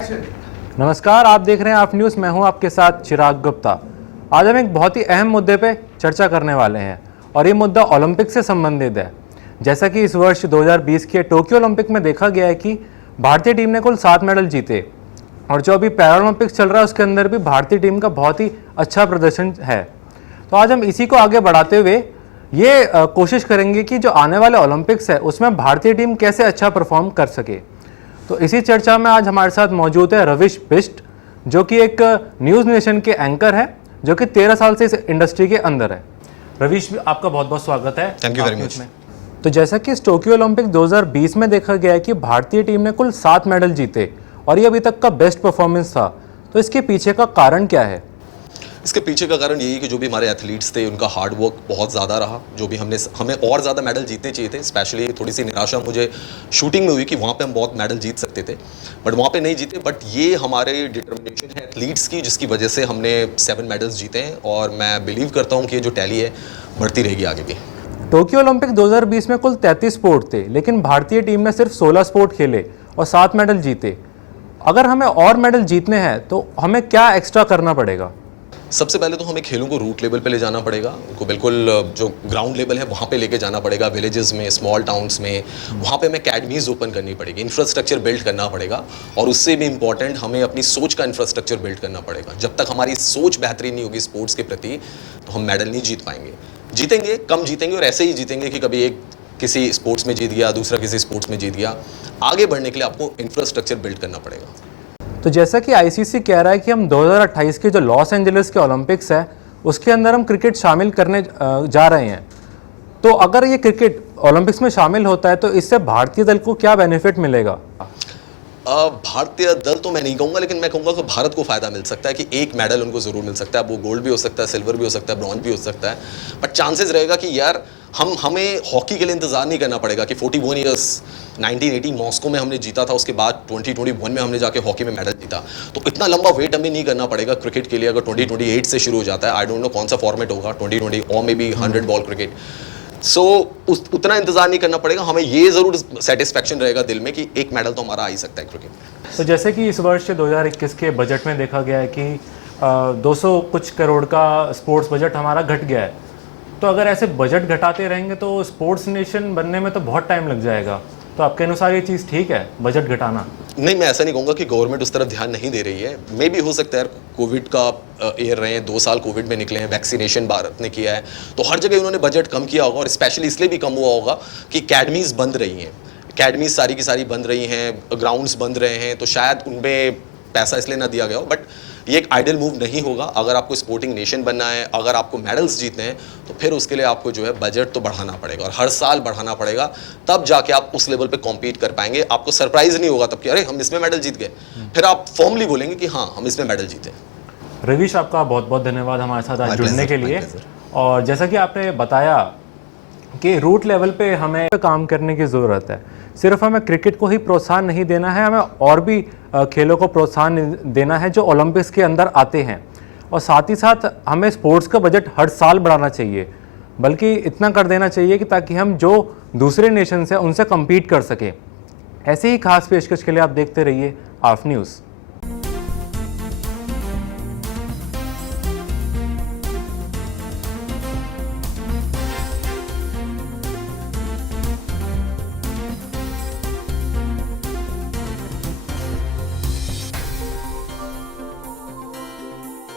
नमस्कार, आप देख रहे हैं आप न्यूज़। मैं हूं आपके साथ चिराग गुप्ता। आज हम एक बहुत ही अहम मुद्दे पे चर्चा करने वाले हैं और ये मुद्दा ओलंपिक से संबंधित है। जैसा कि इस वर्ष 2020 के टोक्यो ओलंपिक में देखा गया है कि भारतीय टीम ने कुल 7 मेडल जीते और जो अभी पैरालंपिक्स चल रहा है उसके अंदर भी भारतीय टीम का बहुत ही अच्छा प्रदर्शन है। तो आज हम इसी को आगे बढ़ाते हुए ये कोशिश करेंगे कि जो आने वाले ओलंपिक्स है उसमें भारतीय टीम कैसे अच्छा परफॉर्म कर सके। तो इसी चर्चा में आज हमारे साथ मौजूद है रविश बिष्ट, जो कि एक न्यूज़ नेशन के एंकर है, जो कि 13 साल से इस इंडस्ट्री के अंदर है। रविश, आपका बहुत बहुत स्वागत है। Thank you very much. तो जैसा कि इस टोक्यो ओलंपिक 2020 में देखा गया है कि भारतीय टीम ने कुल 7 मेडल जीते और ये अभी तक का बेस्ट परफॉर्मेंस था। तो इसके पीछे का कारण क्या है? इसके पीछे का कारण यही कि जो भी हमारे एथलीट्स थे उनका हार्ड वर्क बहुत ज़्यादा रहा। जो भी हमें और ज़्यादा मेडल जीतने चाहिए थे। स्पेशली थोड़ी सी निराशा मुझे शूटिंग में हुई कि वहाँ पे हम बहुत मेडल जीत सकते थे, बट वहाँ पे नहीं जीते। बट ये हमारे डिटर्मिनेशन है एथलीट्स की, जिसकी वजह से हमने 7 मेडल्स जीते हैं और मैं बिलीव करता हूँ कि ये जो टैली है बढ़ती रहेगी आगे भी। टोक्यो ओलंपिक 2020 में कुल 33 स्पोर्ट थे, लेकिन भारतीय टीम ने सिर्फ 16 स्पोर्ट खेले और 7 मेडल जीते। अगर हमें और मेडल जीतने हैं तो हमें क्या एक्स्ट्रा करना पड़ेगा? सबसे पहले तो हमें खेलों को रूट लेवल पे ले जाना पड़ेगा, उनको बिल्कुल जो ग्राउंड लेवल है वहाँ पे लेके जाना पड़ेगा। विलेजेस में, स्मॉल टाउन्स में, वहाँ पे हमें अकेडमीज ओपन करनी पड़ेगी, इंफ्रास्ट्रक्चर बिल्ड करना पड़ेगा। और उससे भी इम्पॉर्टेंट हमें अपनी सोच का इंफ्रास्ट्रक्चर बिल्ड करना पड़ेगा। जब तक हमारी सोच बेहतरीन नहीं होगी स्पोर्ट्स के प्रति तो हम मेडल नहीं जीत पाएंगे। जीतेंगे, कम जीतेंगे और ऐसे ही जीतेंगे कि कभी एक किसी स्पोर्ट्स में जीत गया, दूसरा किसी स्पोर्ट्स में जीत गया। आगे बढ़ने के लिए आपको इंफ्रास्ट्रक्चर बिल्ड करना पड़ेगा। तो जैसा कि आईसीसी कह रहा है कि हम 2028 के जो लॉस एंजलिस के ओलंपिक्स है उसके अंदर हम क्रिकेट शामिल करने जा रहे हैं। तो अगर ये क्रिकेट ओलंपिक्स में शामिल होता है तो इससे भारतीय दल को क्या बेनिफिट मिलेगा? भारतीय दल तो मैं नहीं कहूँगा, लेकिन मैं कहूँगा कि भारत को फ़ायदा मिल सकता है कि एक मेडल उनको ज़रूर मिल सकता है। वो गोल्ड भी हो सकता है, सिल्वर भी हो सकता है, ब्रॉन्ज भी हो सकता है। बट चांसेस रहेगा कि यार हमें हॉकी के लिए इंतज़ार नहीं करना पड़ेगा कि 41 ईयर्स 1980 मॉस्को में हमने जीता था, उसके बाद 2021 में हमने जाके हॉकी में मेडल जीता। तो इतना लंबा वेट हमें नहीं करना पड़ेगा क्रिकेट के लिए। अगर 2028 से शुरू हो जाता है, आई डोंट नो कौन सा फॉर्मेट होगा, 2020 और मे बी 100 बॉल क्रिकेट। उतना इंतजार नहीं करना पड़ेगा। हमें ये ज़रूर सेटिस्फेक्शन रहेगा दिल में कि एक मेडल तो हमारा आ ही सकता है क्रिकेट में। तो जैसे कि इस वर्ष 2021 के बजट में देखा गया है कि 200 कुछ करोड़ का स्पोर्ट्स बजट हमारा घट गया है। तो अगर ऐसे बजट घटाते रहेंगे तो स्पोर्ट्स नेशन बनने में तो बहुत टाइम लग जाएगा। तो आपके अनुसार ये चीज़ ठीक है, बजट घटाना? नहीं, मैं ऐसा नहीं कहूँगा कि गवर्नमेंट उस तरफ ध्यान नहीं दे रही है। मे भी हो सकता है कोविड का ईयर रहे हैं, 2 साल कोविड में निकले हैं, वैक्सीनेशन भारत ने किया है, तो हर जगह उन्होंने बजट कम किया होगा। और स्पेशली इसलिए भी कम हुआ होगा कि अकेडमीज़ बंद रही हैं, अकेडमीज़ सारी की सारी बंद रही हैं, ग्राउंड्स बंद रहे हैं, तो शायद उनमें पैसा इसलिए ना दिया गया हो। बट ये एक आइडियल मूव नहीं होगा। अगर आपको स्पोर्टिंग नेशन बनना है, अगर आपको मेडल्स जीतने हैं, तो फिर उसके लिए आपको जो है बजट तो बढ़ाना पड़ेगा और हर साल बढ़ाना पड़ेगा। तब जाके आप उस लेवल पे कॉम्पीट कर पाएंगे। आपको सरप्राइज नहीं होगा तब कि अरे हम इसमें मेडल जीत गए। फिर आप फॉर्मली बोलेंगे कि हाँ हम इसमें मेडल जीते। रविश, आपका बहुत बहुत धन्यवाद हमारे साथ आज जुड़ने के लिए। और जैसा कि आपने बताया कि रूट लेवल पे हमें काम करने की ज़रूरत है। सिर्फ हमें क्रिकेट को ही प्रोत्साहन नहीं देना है, हमें और भी खेलों को प्रोत्साहन देना है जो ओलंपिक्स के अंदर आते हैं। और साथ ही साथ हमें स्पोर्ट्स का बजट हर साल बढ़ाना चाहिए, बल्कि इतना कर देना चाहिए कि ताकि हम जो दूसरे नेशंस हैं उनसे कम्पीट कर सकें। ऐसे ही खास पेशकश के लिए आप देखते रहिए आप न्यूज़।